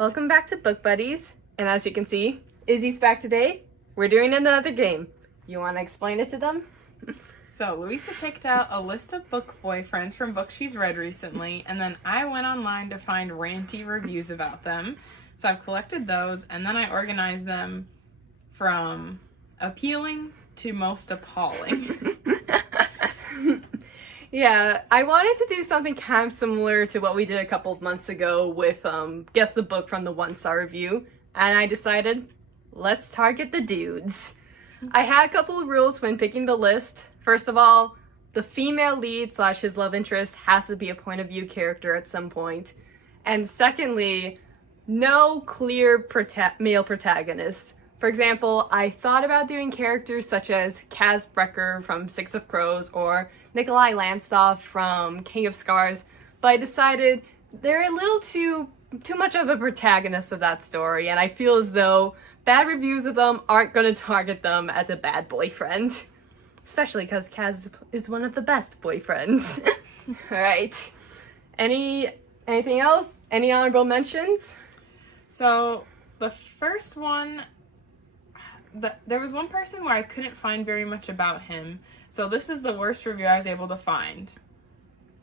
Welcome back to Book Buddies, and as you can see, Izzy's back today. We're doing another game. You want to explain it to them? So, Louisa picked out a list of book boyfriends from books she's read recently, and then I went online to find ranty reviews about them. So I've collected those, and then I organized them from appealing to most appalling. Yeah, I wanted to do something kind of similar to what we did a couple of months ago with Guess the Book from the 1-star review, and I decided, let's target the dudes. I had a couple of rules when picking the list. First of all, the female lead / his love interest has to be a point of view character at some point. And secondly, no clear male protagonist. For example, I thought about doing characters such as Kaz Brecker from Six of Crows or Nikolai Landstoff from King of Scars, but I decided they're a little too much of a protagonist of that story, and I feel as though bad reviews of them aren't going to target them as a bad boyfriend. Especially because Kaz is one of the best boyfriends. Alright. Anything else? Any honorable mentions? So, the first one, there was one person where I couldn't find very much about him. So this is the worst review I was able to find.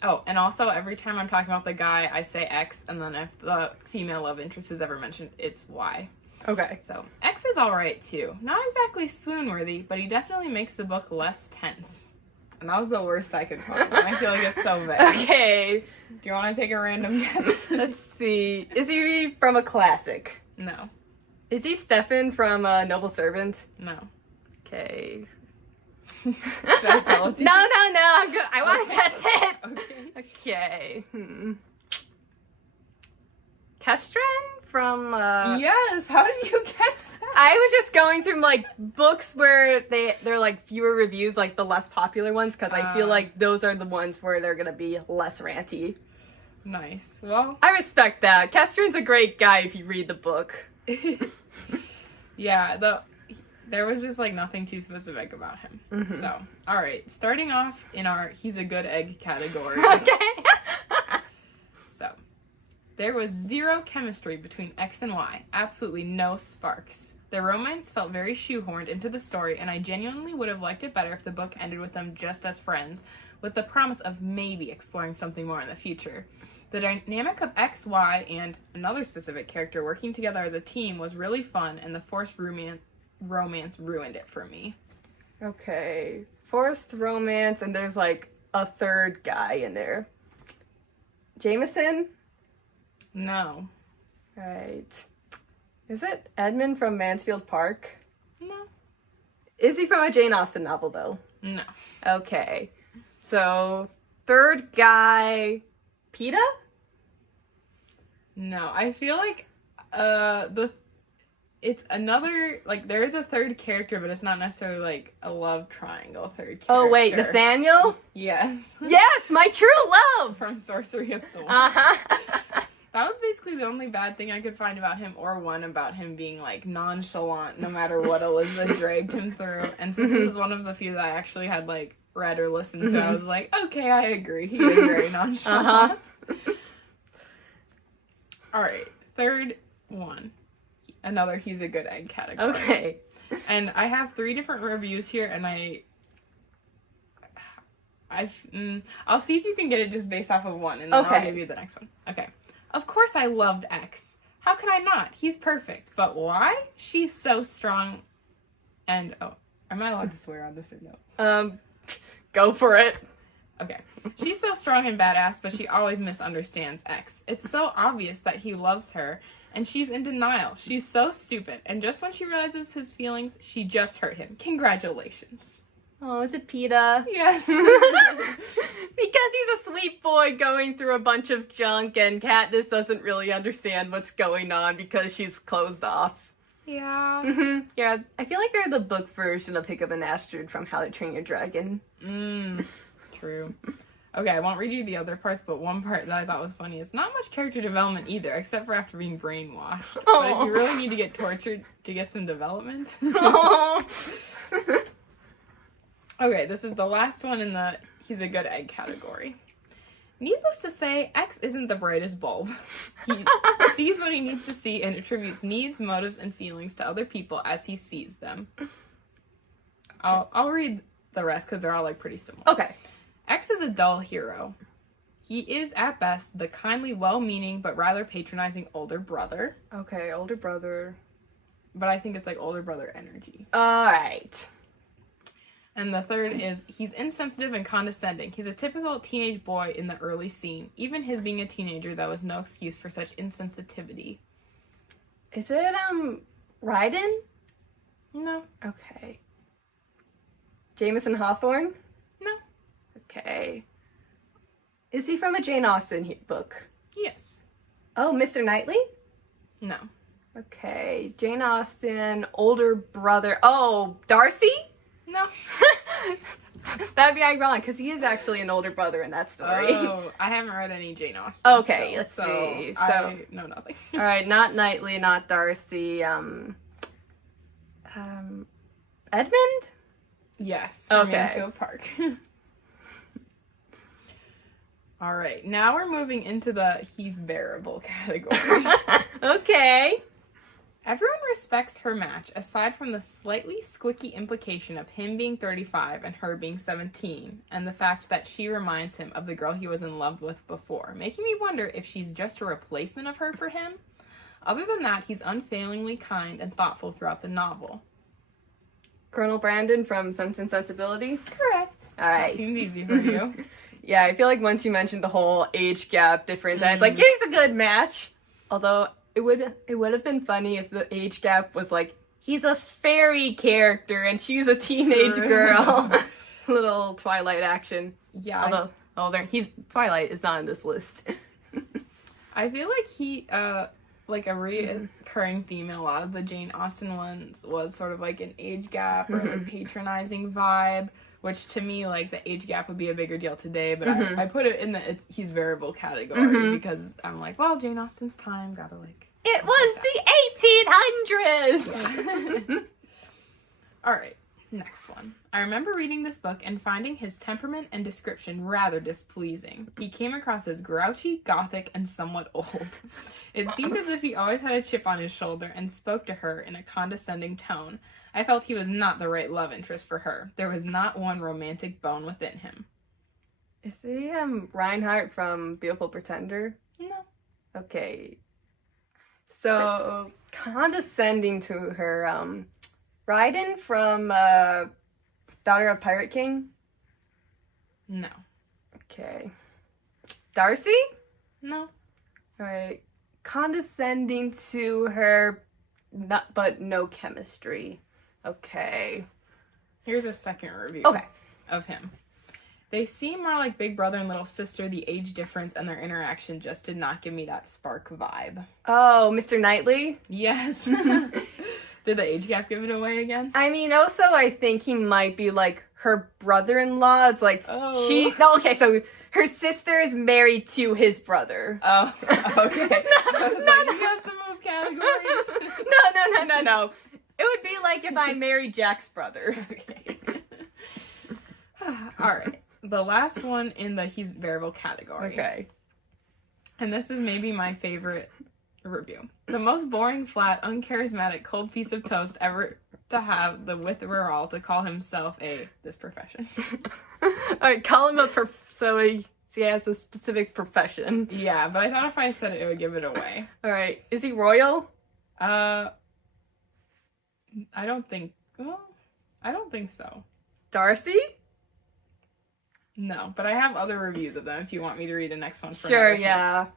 Oh, and also every time I'm talking about the guy, I say X, and then if the female love interest is ever mentioned, it's Y. Okay. So, X is alright too. Not exactly swoon-worthy, but he definitely makes the book less tense. And that was the worst I could find. I feel like it's so vague. Okay. Do you want to take a random guess? Let's see. Is he from a classic? No. Is he Stefan from Noble Servant? No. Okay. Should I tell it to you? No, I'm good. I want to guess it. Okay. Okay. Kestrin from Yes, how did you guess that? I was just going through like books where they're like fewer reviews, like the less popular ones, because I feel like those are the ones where they're gonna be less ranty. Nice. Well, I respect that. Kestrin's a great guy if you read the book. yeah, there was just like nothing too specific about him. Mm-hmm. So, alright, starting off in our he's a good egg category. Okay. So, there was zero chemistry between X and Y. Absolutely no sparks. Their romance felt very shoehorned into the story, and I genuinely would have liked it better if the book ended with them just as friends, with the promise of maybe exploring something more in the future. The dynamic of X, Y, and another specific character working together as a team was really fun, and the forced romance ruined it for me. Okay. Forced romance, and there's like a third guy in there. Jameson? No. Right. Is it Edmund from Mansfield Park? No. Is he from a Jane Austen novel, though? No. Okay. So, third guy... Peeta? No. I feel like, it's another, like, there is a third character, but it's not necessarily, like, a love triangle third character. Oh, wait, Nathaniel? Yes. Yes, my true love! From Sorcery of Thorn. Uh-huh. That was basically the only bad thing I could find about him, or one about him being, like, nonchalant no matter what Elizabeth dragged him through. And since this is one of the few that I actually had, like, read or listened to, I was like, okay, I agree. He is very nonchalant. Alright, third one. Another he's a good egg category. Okay. And I have 3 different reviews here, and I'll see if you can get it just based off of one, and then I'll give you the next one. Okay. Of course I loved X. How could I not? He's perfect. But why? She's so strong. And, am I allowed to swear on this or no? Go for it. Okay. She's so strong and badass, but she always misunderstands X. It's so obvious that he loves her, and she's in denial. She's so stupid. And just when she realizes his feelings, she just hurt him. Congratulations. Oh, is it Peeta? Yes. Because he's a sweet boy going through a bunch of junk, and Katniss doesn't really understand what's going on because she's closed off. Yeah. Mm-hmm. Yeah, I feel like they're the book version of Hiccup and Astrid from How to Train Your Dragon. True. Okay, I won't read you the other parts, but one part that I thought was funny is not much character development either, except for after being brainwashed. Oh. But if you really need to get tortured to get some development. Oh. Okay, this is the last one in the he's a good egg category. Needless to say, X isn't the brightest bulb. He sees what he needs to see and attributes needs, motives, and feelings to other people as he sees them. I'll read the rest because they're all like pretty similar. Okay. X is a dull hero. He is, at best, the kindly, well-meaning, but rather patronizing older brother. Okay, older brother. But I think it's like older brother energy. Alright. And the third is, he's insensitive and condescending. He's a typical teenage boy in the early scene. Even his being a teenager, that was no excuse for such insensitivity. Is it, Riden? No. Okay. Jameson Hawthorne? No. Okay. Is he from a Jane Austen book? Yes. Oh, Mr. Knightley? No. Okay. Jane Austen, older brother. Oh, Darcy? No. That'd be ironic, because he is actually an older brother in that story. Oh, I haven't read any Jane Austen. Okay, let's see. So, I know nothing. Alright, not Knightley, not Darcy. Edmund? Yes. Okay. Mansfield Park. All right, now we're moving into the he's bearable category. Okay. Everyone respects her match, aside from the slightly squicky implication of him being 35 and her being 17, and the fact that she reminds him of the girl he was in love with before, making me wonder if she's just a replacement of her for him. Other than that, he's unfailingly kind and thoughtful throughout the novel. Colonel Brandon from Sense and Sensibility? Correct. All right. That seemed easy for you. Yeah, I feel like once you mentioned the whole age gap difference, and it's like, yeah, he's a good match. Although, it would have been funny if the age gap was like, he's a fairy character and she's a teenage girl. Little Twilight action. Yeah. Although, Twilight is not on this list. I feel like he, like a recurring theme in a lot of the Jane Austen ones was sort of like an age gap or like patronizing vibe. Which to me, like, the age gap would be a bigger deal today, but I put it in the he's variable category because I'm like, well, Jane Austen's time, gotta like... It was the 1800s! Alright, next one. I remember reading this book and finding his temperament and description rather displeasing. He came across as grouchy, gothic, and somewhat old. It seemed as if he always had a chip on his shoulder and spoke to her in a condescending tone. I felt he was not the right love interest for her. There was not one romantic bone within him. Is he, Reinhart from Beautiful Pretender? No. Okay. So, condescending to her, Riden from, Daughter of Pirate King? No. Okay. Darcy? No. Alright. Condescending to her, but no chemistry. Okay. Here's a second review of him. They seem more like big brother and little sister. The age difference and their interaction just did not give me that spark vibe. Oh, Mr. Knightley? Yes. Did the age gap give it away again? I mean, also, I think he might be, like, her brother-in-law. It's like, so her sister is married to his brother. Oh, okay. You got some move categories. No. It would be like if I married Jack's brother. Okay. Alright. The last one in the he's variable category. Okay. And this is maybe my favorite review. The most boring, flat, uncharismatic, cold piece of toast ever to have the wit of Raoul to call himself this profession. Alright, call him so he has a specific profession. Yeah, but I thought if I said it, it would give it away. Alright, is he royal? I don't think so. Darcy? No, but I have other reviews of them if you want me to read the next one. Sure, yeah.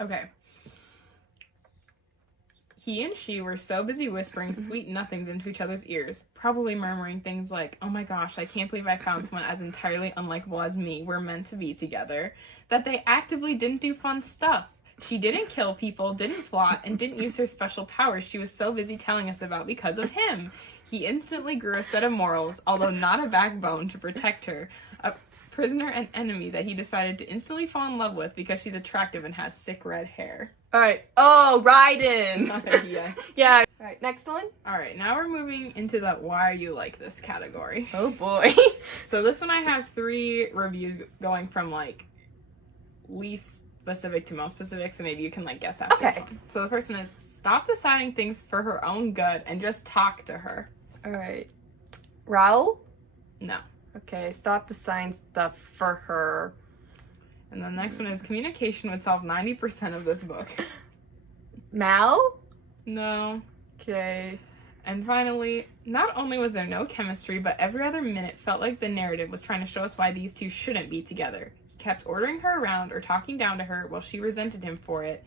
Okay. He and she were so busy whispering sweet nothings into each other's ears, probably murmuring things like, oh my gosh, I can't believe I found someone as entirely unlikable as me. We're meant to be together. That they actively didn't do fun stuff. She didn't kill people, didn't plot, and didn't use her special powers she was so busy telling us about because of him. He instantly grew a set of morals, although not a backbone to protect her. A prisoner and enemy that he decided to instantly fall in love with because she's attractive and has sick red hair. Alright. Oh, Riden! Yes. Yeah. Alright, next one? Alright, now we're moving into the why are you like this category. Oh boy. So this one I have 3 reviews going from like least specific to most specific, so maybe you can, like, guess after. Okay. So the first one is, stop deciding things for her own good and just talk to her. Alright. Raoul? No. Okay, stop deciding stuff for her. And the next one is, communication would solve 90% of this book. Mal? No. Okay. And finally, not only was there no chemistry, but every other minute felt like the narrative was trying to show us why these two shouldn't be together. He kept ordering her around or talking down to her while she resented him for it,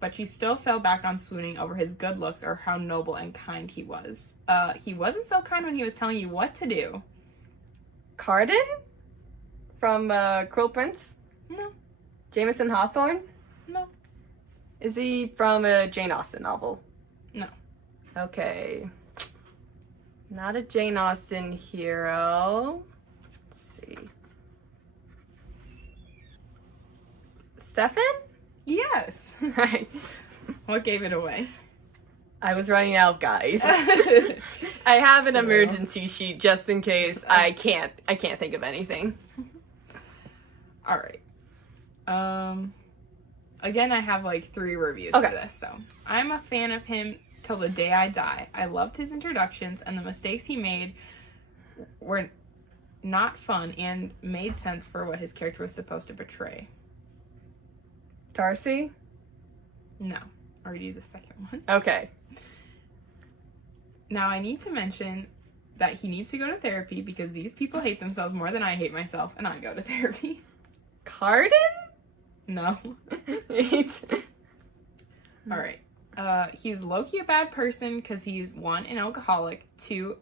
but she still fell back on swooning over his good looks or how noble and kind he was. He wasn't so kind when he was telling you what to do. Cardan? From, Cruel Prince? No. Jameson Hawthorne? No. Is he from a Jane Austen novel? No. Okay. Not a Jane Austen hero. Let's see. Stefan? Yes. Right. What gave it away? I was running out, guys. I have an emergency sheet just in case I can't think of anything. All right. Again, I have like 3 reviews Okay. for this. So, I'm a fan of him till the day I die. I loved his introductions, and the mistakes he made were not fun and made sense for what his character was supposed to portray. Darcy? No. I'll read you the second one. Okay. Now, I need to mention that he needs to go to therapy because these people hate themselves more than I hate myself, and I go to therapy. Cardan? No. Alright. He's low-key a bad person because he's 1, an alcoholic, 2,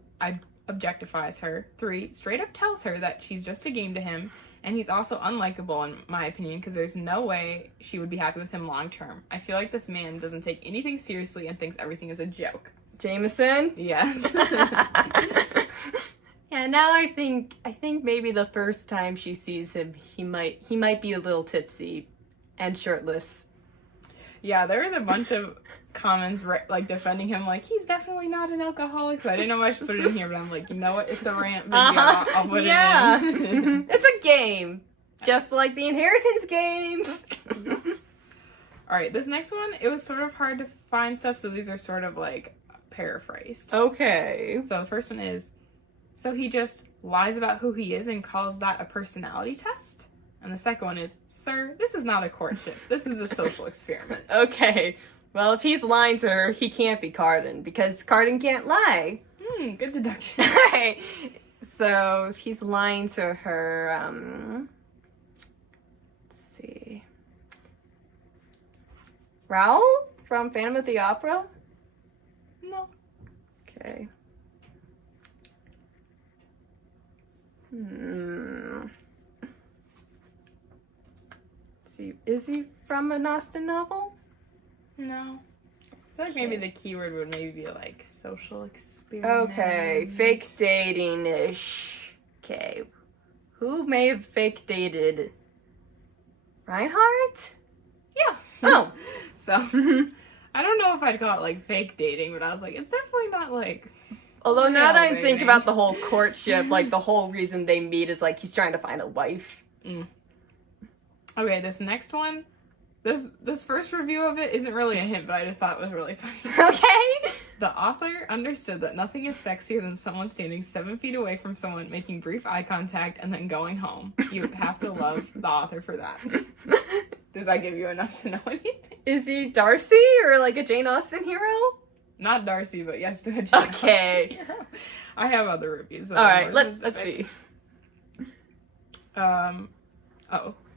objectifies her, 3, straight up tells her that she's just a game to him, and he's also unlikable in my opinion because there's no way she would be happy with him long term. I feel like this man doesn't take anything seriously and thinks everything is a joke. Jameson? Yes. Yeah, now I think maybe the first time she sees him, he might be a little tipsy and shirtless. Yeah, there was a bunch of comments like defending him, like he's definitely not an alcoholic. So I didn't know I should put it in here, but I'm like, you know what? It's a rant video. I'll put it in. It's a game, just like the inheritance games. All right, this next one, it was sort of hard to find stuff, so these are sort of like paraphrased. Okay. So the first one is, so he just lies about who he is and calls that a personality test? And the second one is, sir, this is not a courtship. This is a social experiment. Okay. Well, if he's lying to her, he can't be Cardan, because Cardan can't lie. Good deduction. Right. So, if he's lying to her, let's see. Raoul from Phantom of the Opera? No. Okay. Let's see. Is he from an Austen novel? No. I feel like maybe the keyword would maybe be like social experiment. Okay. Fake dating-ish. Okay. Who may have fake dated? Reinhart? Yeah. Oh. So, I don't know if I'd call it like fake dating, but I was like, it's definitely not like... Although now that I think dating. about the whole courtship, like the whole reason they meet is like he's trying to find a wife. Okay, this next one, this first review of it isn't really a hint, but I just thought it was really funny. Okay. The author understood that nothing is sexier than someone standing 7 feet away from someone, making brief eye contact, and then going home. You have to love the author for that. Does that give you enough to know anything? Is he Darcy or like a Jane Austen hero? Not Darcy, but yes to a Jane Okay. Austen hero. I have other reviews. All right, let's see.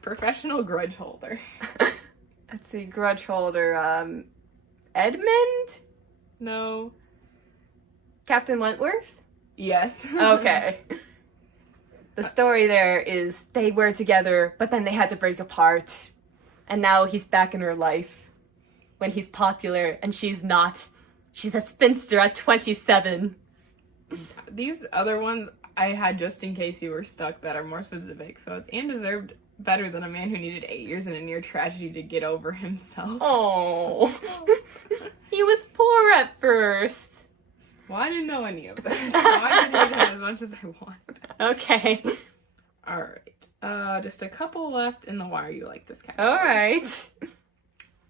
Professional grudge holder. Let's see, grudge holder. Edmund? No. Captain Wentworth? Yes. Okay. The story there is they were together, but then they had to break apart. And now he's back in her life when he's popular and she's not. She's a spinster at 27. These other ones I had just in case you were stuck that are more specific. So it's Anne deserved better than a man who needed 8 years in a near tragedy to get over himself. Oh. He was poor at first. Well, I didn't know any of that, so I can read it as much as I want. Okay. Alright. Just a couple left in the why are you like this category. All right.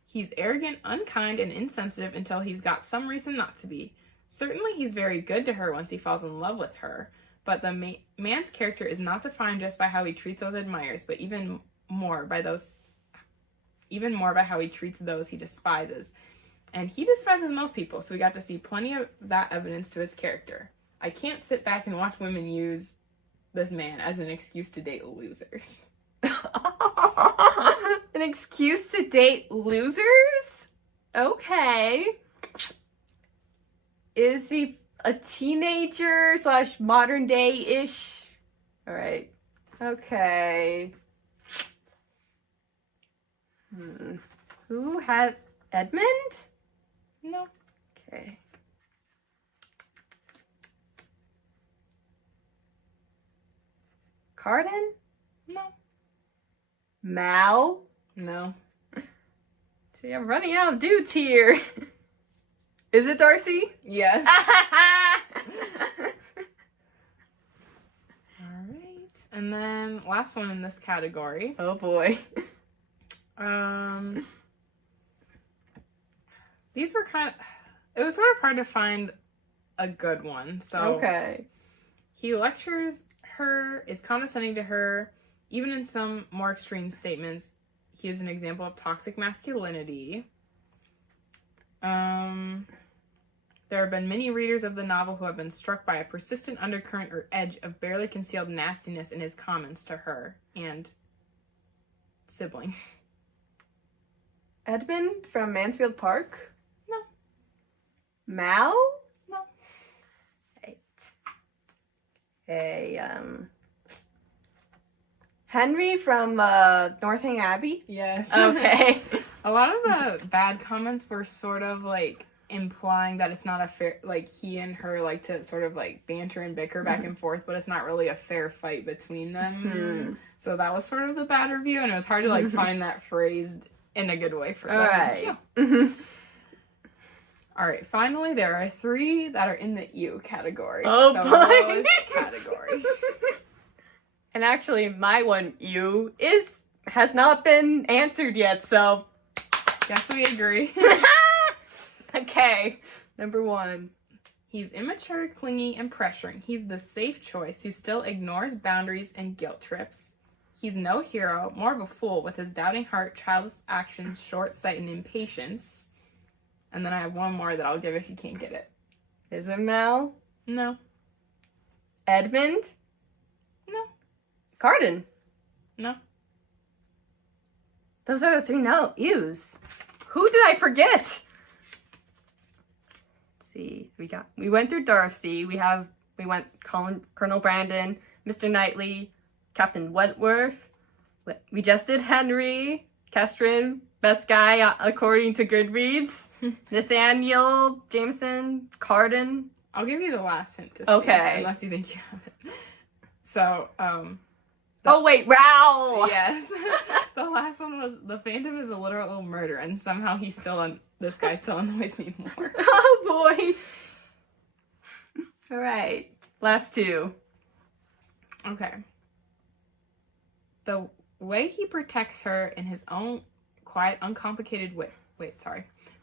He's arrogant, unkind, and insensitive until he's got some reason not to be. Certainly he's very good to her once he falls in love with her, but the man's character is not defined just by how he treats those he admires, but even more by how he treats those he despises. And he despises most people, so we got to see plenty of that evidence to his character. I can't sit back and watch women use this man as an excuse to date losers. An excuse to date losers? Okay. Is he a teenager / modern day-ish? Alright. Okay. Who had Edmund? No. Okay. Cardan? No. Mal? No. See, I'm running out of dudes here. Is it Darcy? Yes. Alright. And then last one in this category. Oh boy. These were it was sort of hard to find a good one. So Okay. he lectures her, is condescending to her, even in some more extreme statements. He is an example of toxic masculinity. There have been many readers of the novel who have been struck by a persistent undercurrent or edge of barely concealed nastiness in his comments to her and sibling. Edmund from Mansfield Park? No. Mal? No. Right. Hey, Henry from Northanger Abbey? Yes. Okay. A lot of the bad comments were sort of like implying that it's not a fair, like he and her like to sort of like banter and bicker back and forth, but it's not really a fair fight between them. So that was sort of the bad review, and it was hard to like find that phrased in a good way for them. Alright. Yeah. Alright, finally there are 3 that are in the U category. Oh the boy. lowest category. And actually, my one, has not been answered yet, so... Guess we agree. Okay, number 1. He's immature, clingy, and pressuring. He's the safe choice who still ignores boundaries and guilt trips. He's no hero, more of a fool with his doubting heart, childish actions, short sight, and impatience. And then I have one more that I'll give if you can't get it. Is it Mal? No. Edmund? No. Cardan? No. Those are the 3 U's. Who did I forget? Let's see. We went through Darcy. We went Colonel Brandon, Mr. Knightley, Captain Wentworth. We just did Henry, Kestrin, best guy according to Goodreads. Nathaniel, Jameson, Cardan. I'll give you the last hint to see, Okay. unless you think you have it. So, Oh wait, Raoul! yes. The last one was, the Phantom is a literal murder, and somehow this guy still annoys me more. Oh boy! Alright, last 2. Okay. The way he protects her in his own quiet, uncomplicated way.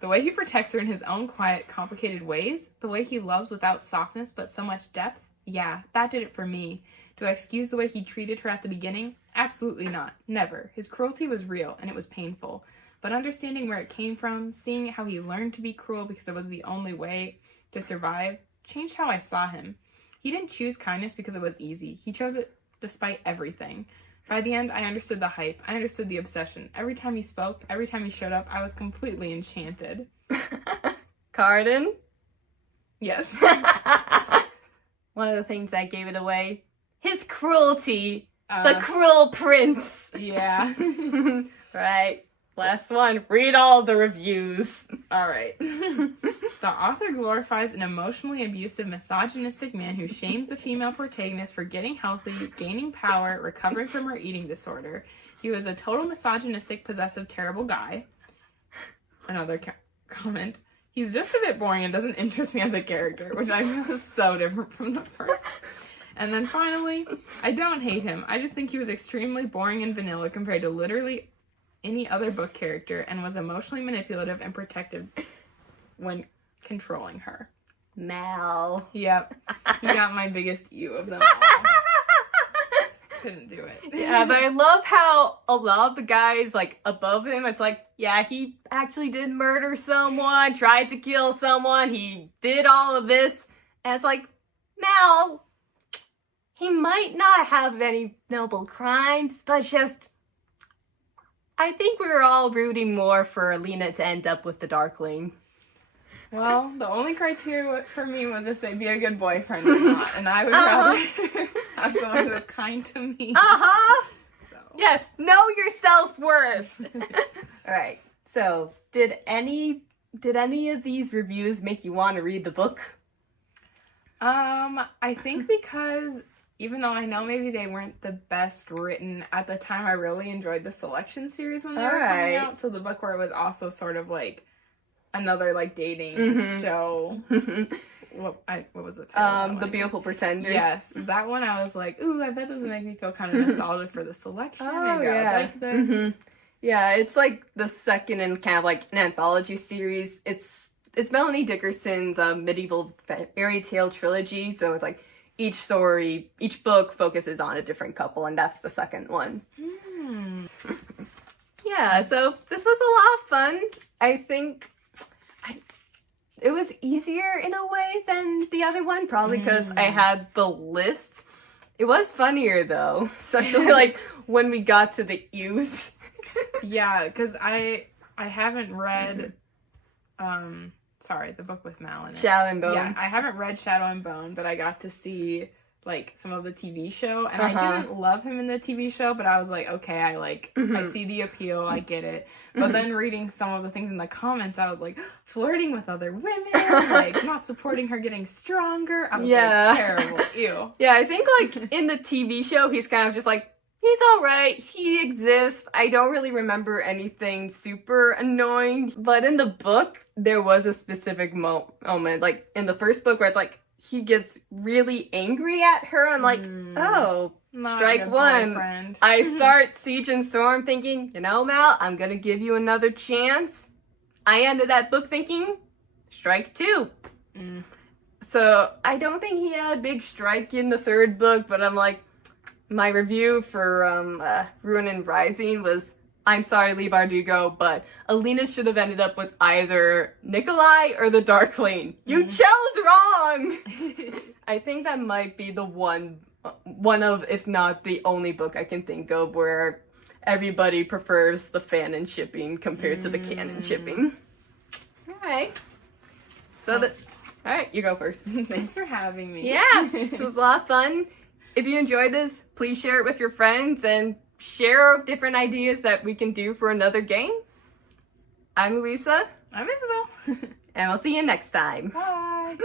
The way he protects her in his own quiet, complicated ways. The way he loves without softness but so much depth. Yeah, that did it for me. Do I excuse the way he treated her at the beginning? Absolutely not. Never. His cruelty was real, and it was painful. But understanding where it came from, seeing how he learned to be cruel because it was the only way to survive, changed how I saw him. He didn't choose kindness because it was easy. He chose it despite everything. By the end, I understood the hype. I understood the obsession. Every time he spoke, every time he showed up, I was completely enchanted. Cardan? Yes. One of the things that gave it away. His cruelty. The cruel prince. Yeah. Right. Last one. Read all the reviews. Alright. The author glorifies an emotionally abusive, misogynistic man who shames the female protagonist for getting healthy, gaining power, recovering from her eating disorder. He was a total misogynistic, possessive, terrible guy. Another comment. He's just a bit boring and doesn't interest me as a character, which I feel is so different from the first. And then finally, I don't hate him. I just think he was extremely boring and vanilla compared to literally any other book character and was emotionally manipulative and protective when controlling her. Mal. Yep. He got my biggest ew of them all. Couldn't do it. Yeah, but I love how a lot of the guys, like, above him, it's like, yeah, he actually did murder someone, tried to kill someone, he did all of this, and it's like, Mal, he might not have any noble crimes, but just, I think we were all rooting more for Alina to end up with the Darkling. Well, the only criteria for me was if they'd be a good boyfriend or not, and I would rather have someone who was kind to me. So. Yes, know your self-worth. Alright, so did any of these reviews make you want to read the book? I think because even though I know maybe they weren't the best written at the time, I really enjoyed the Selection series when they were coming out. So the book where it was also sort of like another like dating show. What was the title? The Beautiful Pretender. Yes, that one I was like, ooh, I bet this would make me feel kind of nostalgic for the Selection. Oh, Maybe I would like this. Yeah, it's like the second in kind of like an anthology series. It's Melanie Dickerson's medieval fairy tale trilogy. So it's like each book focuses on a different couple, and that's the second one. Yeah, so this was a lot of fun. I think it was easier in a way than the other one, probably because I had the list. It was funnier though, especially like when we got to the ews. Yeah, because I haven't read the book with Mal in it. Shadow and Bone. Yeah, I haven't read Shadow and Bone, but I got to see like some of the TV show, and I didn't love him in the TV show, but I was like, okay, I see the appeal, I get it. But then reading some of the things in the comments, I was like, flirting with other women, like not supporting her getting stronger. I was like, terrible, ew. Yeah, I think like in the TV show, he's kind of just like, he's alright, he exists. I don't really remember anything super annoying, but in the book, there was a specific moment, like in the first book where it's like, he gets really angry at her. I'm like, oh, strike one. Boyfriend. I start Siege and Storm thinking, you know, Mal, I'm gonna give you another chance. I ended that book thinking, strike two. So I don't think he had a big strike in the third book, but I'm like, my review for Ruin and Rising was, I'm sorry, Lee Bardugo, but Alina should have ended up with either Nikolai or the Darkling. You chose wrong! I think that might be the one of, if not the only book I can think of where everybody prefers the fanon shipping compared to the canon shipping. Alright. So alright, you go first. Thanks for having me. Yeah, this was a lot of fun. If you enjoyed this, please share it with your friends and share different ideas that we can do for another game. I'm Louisa. I'm Isabel. And we'll see you next time. Bye.